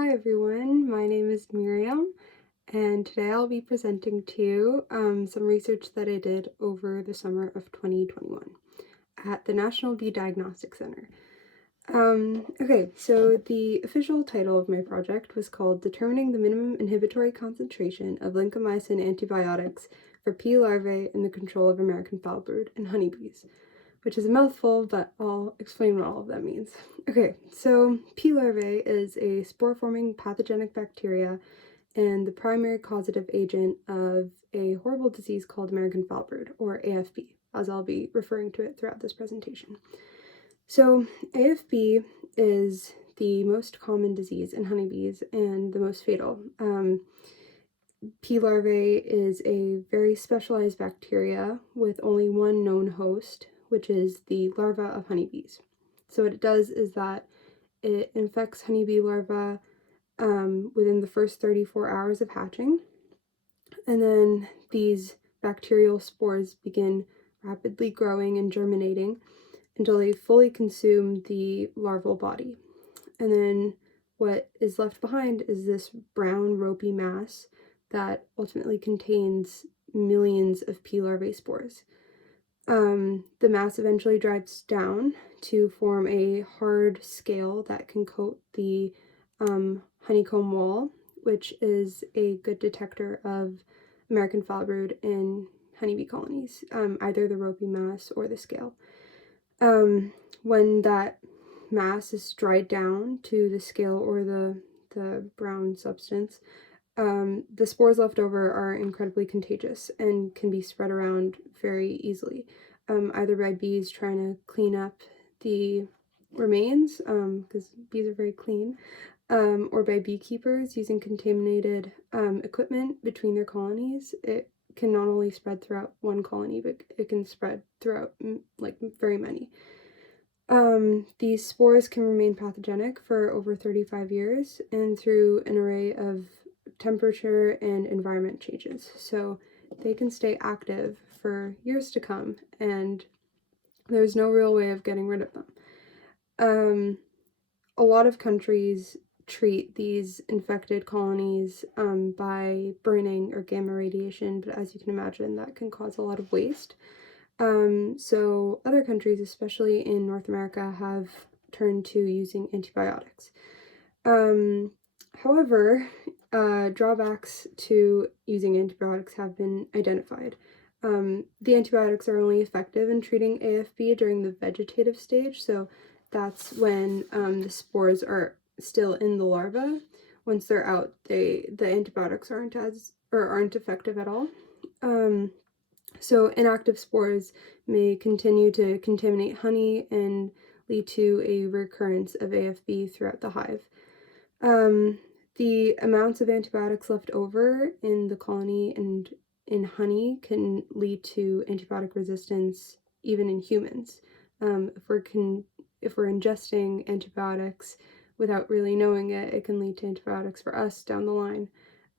Hi everyone, my name is Maryam, and today I'll be presenting to you some research that I did over the summer of 2021 at the National Bee Diagnostic Center. Okay, so the official title of my project was called Determining the Minimum Inhibitory Concentration of Lincomycin Antibiotics for Pea Larvae in the Control of American Foulbrood and Honeybees, which is a mouthful, but I'll explain what all of that means. Okay, so Pea larvae is a spore-forming pathogenic bacteria and the primary causative agent of a horrible disease called American Foulbrood, or AFB, as I'll be referring to it throughout this presentation. So AFB is the most common disease in honeybees and the most fatal. Pea larvae is a very specialized bacteria with only one known host, which is the larva of honeybees. So what it does is that it infects honeybee larvae within the first 34 hours of hatching, and then these bacterial spores begin rapidly growing and germinating until they fully consume the larval body. And then what is left behind is this brown ropey mass that ultimately contains millions of P. larvae spores. The mass eventually dries down to form a hard scale that can coat the honeycomb wall, which is a good detector of American foulbrood in honeybee colonies, either the ropey mass or the scale. When that mass is dried down to the scale or the brown substance, the spores left over are incredibly contagious and can be spread around very easily, either by bees trying to clean up the remains, because bees are very clean, or by beekeepers using contaminated equipment between their colonies. It can not only spread throughout one colony, but it can spread throughout like very many. These spores can remain pathogenic for over 35 years and through an array of temperature and environment changes. So they can stay active for years to come, and there's no real way of getting rid of them. A lot of countries treat these infected colonies by burning or gamma radiation, but as you can imagine, that can cause a lot of waste. So other countries, especially in North America, have turned to using antibiotics. However, drawbacks to using antibiotics have been identified. The antibiotics are only effective in treating AFB during the vegetative stage, so that's when the spores are still in the larva. Once they're out, the antibiotics aren't effective at all. So inactive spores may continue to contaminate honey and lead to a recurrence of AFB throughout the hive. The amounts of antibiotics left over in the colony and in honey can lead to antibiotic resistance even in humans. If we're ingesting antibiotics without really knowing it, it can lead to antibiotics for us down the line,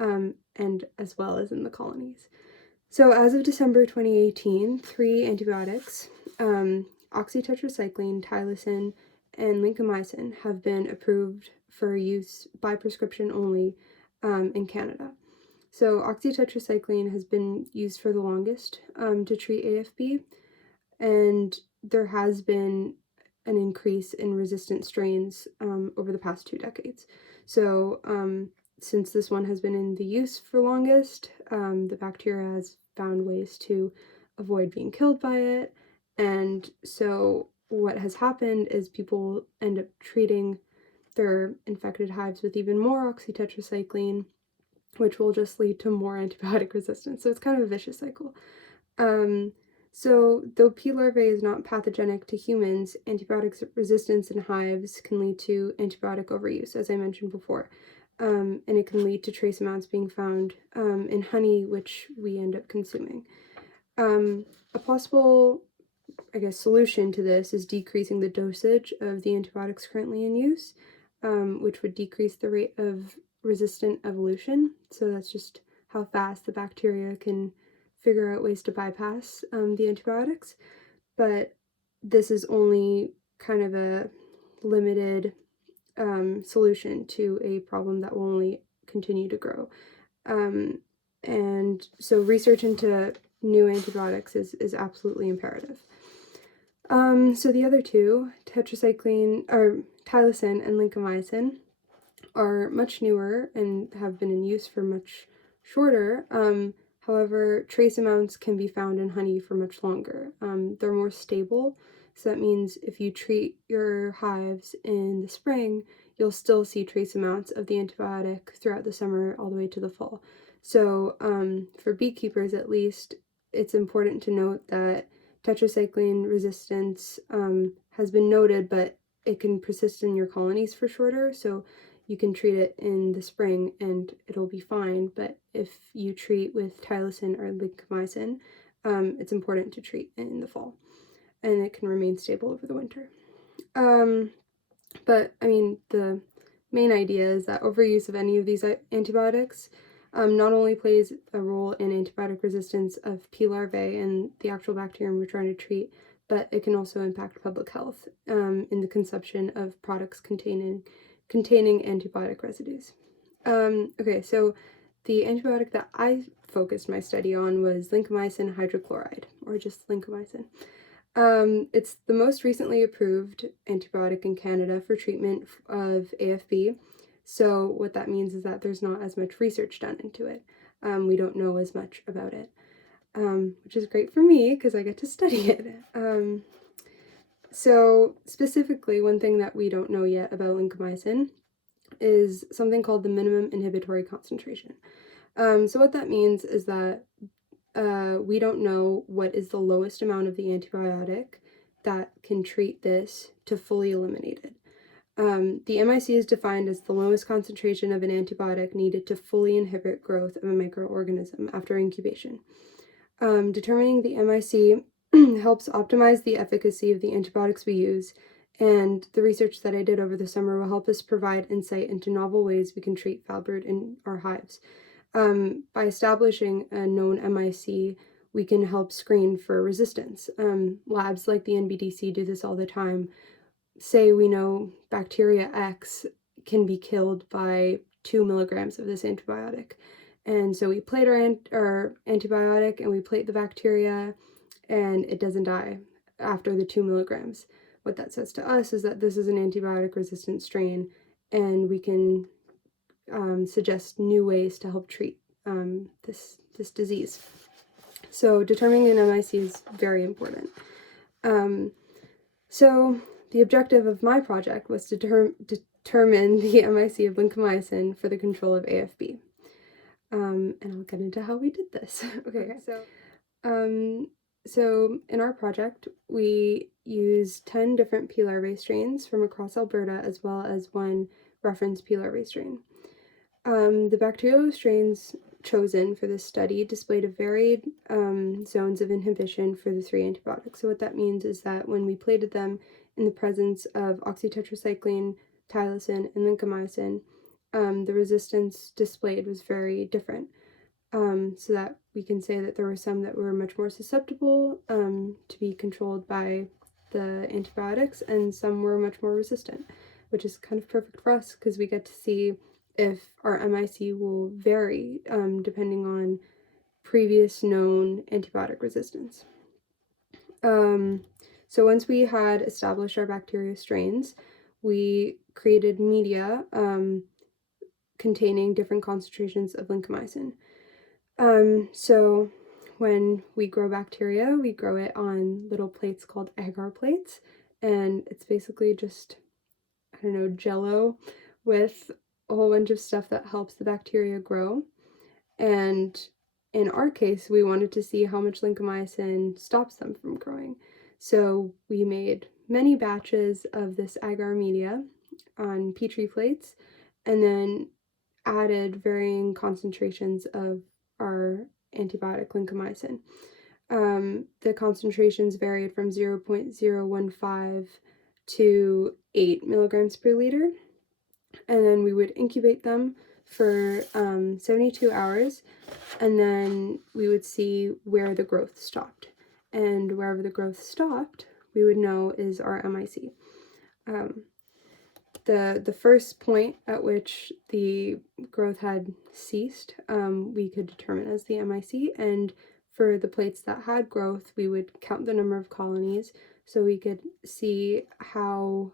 and as well as in the colonies. So as of December 2018, 3 antibiotics, oxytetracycline, tylosin, and lincomycin, have been approved for use by prescription only in Canada. So oxytetracycline has been used for the longest to treat AFB, and there has been an increase in resistant strains over the past 2 decades. So since this one has been in the use for longest, the bacteria has found ways to avoid being killed by it, and so what has happened is people end up treating their infected hives with even more oxytetracycline, which will just lead to more antibiotic resistance. So it's kind of a vicious cycle. So though P. larvae is not pathogenic to humans, antibiotic resistance in hives can lead to antibiotic overuse, as I mentioned before. And it can lead to trace amounts being found in honey, which we end up consuming. A possible, solution to this is decreasing the dosage of the antibiotics currently in use, which would decrease the rate of resistant evolution. So that's just how fast the bacteria can figure out ways to bypass the antibiotics. But this is only kind of a limited solution to a problem that will only continue to grow. And so research into new antibiotics is absolutely imperative. So the other two, tetracycline, or Tylosin and Lincomycin, are much newer and have been in use for much shorter. However, trace amounts can be found in honey for much longer. They're more stable, so that means if you treat your hives in the spring, you'll still see trace amounts of the antibiotic throughout the summer all the way to the fall. So for beekeepers at least, it's important to note that tetracycline resistance has been noted, but it can persist in your colonies for shorter, so you can treat it in the spring and it'll be fine, but if you treat with Tylosin or Lincomycin, it's important to treat in the fall, and it can remain stable over the winter. But, I mean, the main idea is that overuse of any of these antibiotics not only plays a role in antibiotic resistance of P. larvae and the actual bacterium we're trying to treat, but it can also impact public health in the consumption of products containing antibiotic residues. Okay, so the antibiotic that I focused my study on was Lincomycin hydrochloride, or just Lincomycin. It's the most recently approved antibiotic in Canada for treatment of AFB. So what that means is that there's not as much research done into it. We don't know as much about it, which is great for me because I get to study it. So specifically, one thing that we don't know yet about Lincomycin is something called the minimum inhibitory concentration. So what that means is that we don't know what is the lowest amount of the antibiotic that can treat this to fully eliminate it. The MIC is defined as the lowest concentration of an antibiotic needed to fully inhibit growth of a microorganism after incubation. Determining the MIC helps optimize the efficacy of the antibiotics we use, and the research that I did over the summer will help us provide insight into novel ways we can treat foul brood in our hives. By establishing a known MIC, we can help screen for resistance. Labs like the NBDC do this all the time. Say we know bacteria X can be killed by 2 milligrams of this antibiotic. And so we plate our antibiotic and we plate the bacteria and it doesn't die after the 2 milligrams. What that says to us is that this is an antibiotic resistant strain, and we can suggest new ways to help treat this disease. So determining an MIC is very important. So the objective of my project was to determine the MIC of Lincomycin for the control of AFB. And I'll get into how we did this. Okay. So in our project, we used 10 different P. larvae strains from across Alberta, as well as one reference P. larvae strain. The bacterial strains chosen for this study displayed a varied zones of inhibition for the 3 antibiotics. So what that means is that when we plated them in the presence of oxytetracycline, Tylosin, and Lincomycin, the resistance displayed was very different. So that we can say that there were some that were much more susceptible to be controlled by the antibiotics, and some were much more resistant, which is kind of perfect for us because we get to see if our MIC will vary depending on previous known antibiotic resistance. So once we had established our bacteria strains, we created media containing different concentrations of Lincomycin. So when we grow bacteria, we grow it on little plates called agar plates, and it's basically just, I don't know, jello with a whole bunch of stuff that helps the bacteria grow. And in our case, we wanted to see how much Lincomycin stops them from growing. So we made many batches of this agar media on Petri plates, and then added varying concentrations of our antibiotic Lincomycin. The concentrations varied from 0.015 to 8 milligrams per liter, and then we would incubate them for 72 hours, and then we would see where the growth stopped. And wherever the growth stopped, we would know is our MIC. the first point at which the growth had ceased, we could determine as the MIC, and for the plates that had growth, we would count the number of colonies so we could see how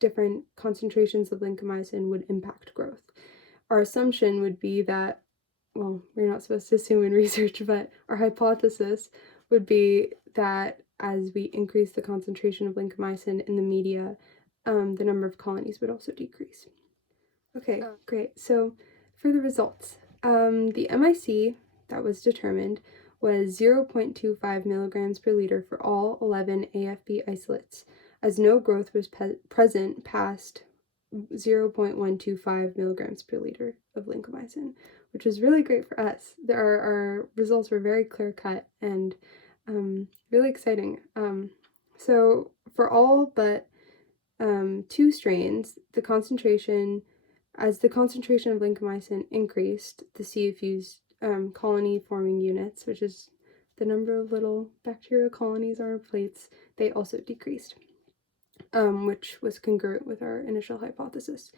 different concentrations of lincomycin would impact growth. Our assumption would be that, well, we're not supposed to assume in research, but our hypothesis would be that as we increase the concentration of lincomycin in the media, the number of colonies would also decrease. Okay, great. So for the results, the MIC that was determined was 0.25 milligrams per liter for all 11 AFB isolates, as no growth was present past 0.125 milligrams per liter of lincomycin, which was really great for us. Our results were very clear-cut and really exciting. So for all but 2 strains, as the concentration of lincomycin increased, the CFU's colony-forming units, which is the number of little bacterial colonies on our plates, they also decreased, which was congruent with our initial hypothesis.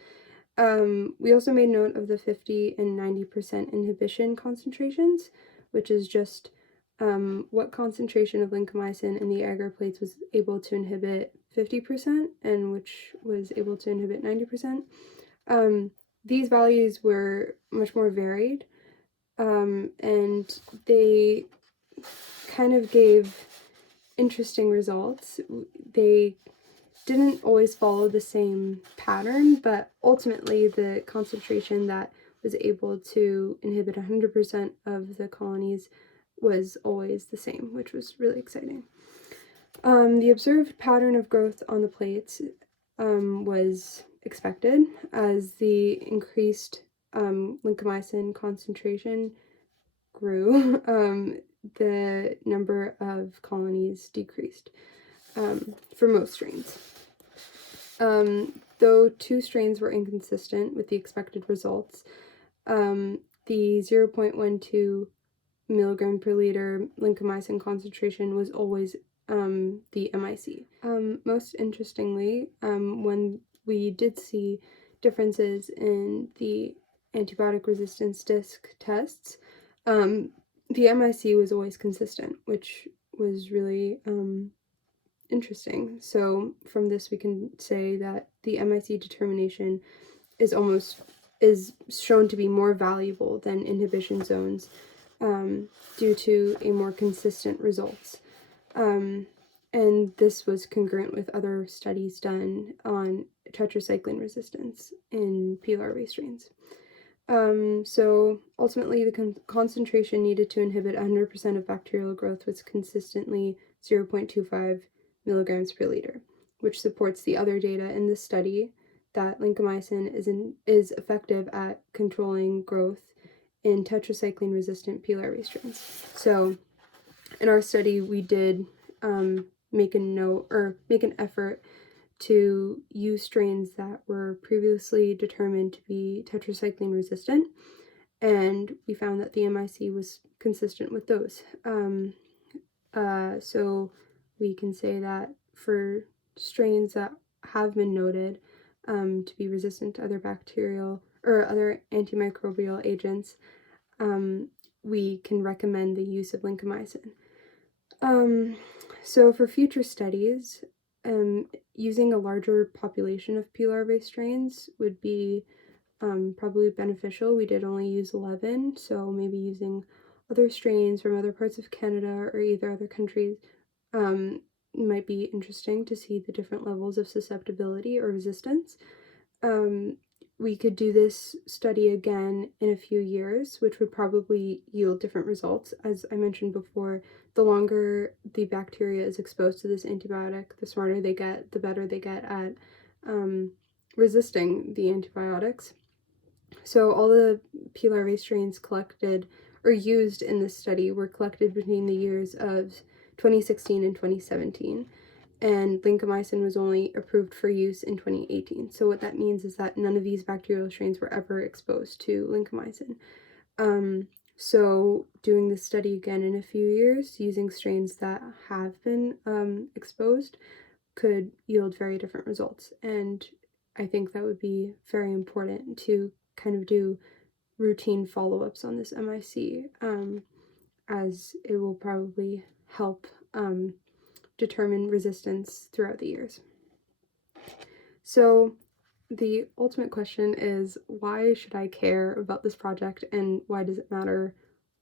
We also made note of the 50 and 90% inhibition concentrations, which is just what concentration of lincomycin in the agar plates was able to inhibit 50% and which was able to inhibit 90%. These values were much more varied, and they kind of gave interesting results. They didn't always follow the same pattern, but ultimately the concentration that was able to inhibit 100% of the colonies was always the same, which was really exciting. The observed pattern of growth on the plates was expected as the increased lincomycin concentration grew. The number of colonies decreased for most strains. Though 2 strains were inconsistent with the expected results, the 0.12 milligram per liter lincomycin concentration was always the MIC. Most interestingly, when we did see differences in the antibiotic resistance disc tests, the MIC was always consistent, which was really interesting. So from this we can say that the MIC determination is shown to be more valuable than inhibition zones due to a more consistent results. And this was congruent with other studies done on tetracycline resistance in P. larvae strains. So ultimately the concentration needed to inhibit 100% of bacterial growth was consistently 0.25 milligrams per liter, which supports the other data in this study that lincomycin is effective at controlling growth in tetracycline resistant P. larvae strains. So in our study we did make an effort to use strains that were previously determined to be tetracycline resistant, and we found that the MIC was consistent with those. So we can say that for strains that have been noted to be resistant to other bacterial or other antimicrobial agents, we can recommend the use of lincomycin. So for future studies, using a larger population of P. larvae strains would be probably beneficial. We did only use 11, so maybe using other strains from other parts of Canada or either other countries might be interesting to see the different levels of susceptibility or resistance. We could do this study again in a few years, which would probably yield different results. As I mentioned before, the longer the bacteria is exposed to this antibiotic, the smarter they get, the better they get at resisting the antibiotics. So all the P. larvae strains collected or used in this study were collected between the years of 2016 and 2017. And lincomycin was only approved for use in 2018. So what that means is that none of these bacterial strains were ever exposed to lincomycin. So doing this study again in a few years, using strains that have been exposed, could yield very different results. And I think that would be very important to kind of do routine follow-ups on this MIC, as it will probably help determine resistance throughout the years. So the ultimate question is, why should I care about this project, and why does it matter?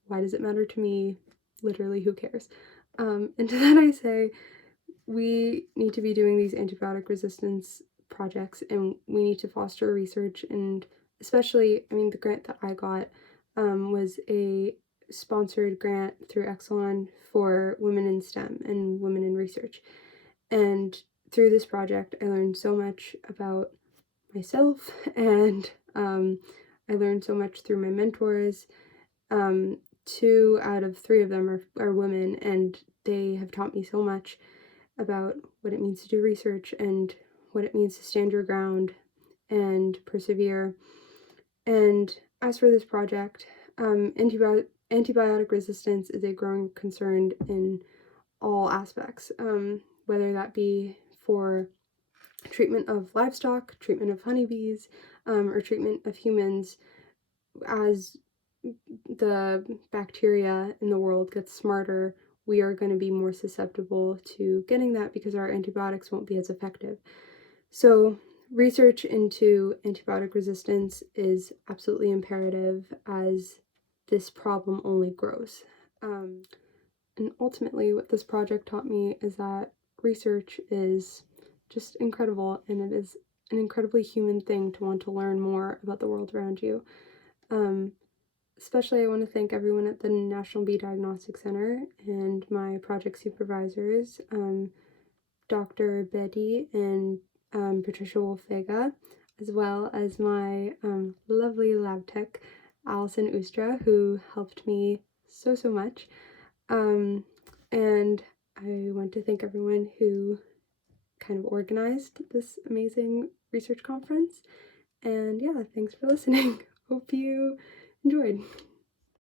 Why does it matter to me? Literally, who cares? And to that I say, we need to be doing these antibiotic resistance projects, and we need to foster research, and especially, I mean, the grant that I got was a sponsored grant through Exelon for women in STEM and women in research. And through this project, I learned so much about myself, and I learned so much through my mentors. 2 out of 3 of them are women, and they have taught me so much about what it means to do research and what it means to stand your ground and persevere. And as for this project, antibiotic resistance is a growing concern in all aspects, whether that be for treatment of livestock, treatment of honeybees, or treatment of humans. As the bacteria in the world gets smarter, we are going to be more susceptible to getting that because our antibiotics won't be as effective. So research into antibiotic resistance is absolutely imperative, as this problem only grows. And ultimately, what this project taught me is that research is just incredible, and it is an incredibly human thing to want to learn more about the world around you. Especially, I want to thank everyone at the National Bee Diagnostic Center and my project supervisors, Dr. Betty and Patricia Wolfega, as well as my lovely lab tech, Allison Ustra, who helped me so much. And I want to thank everyone who kind of organized this amazing research conference. And yeah, thanks for listening. Hope you enjoyed.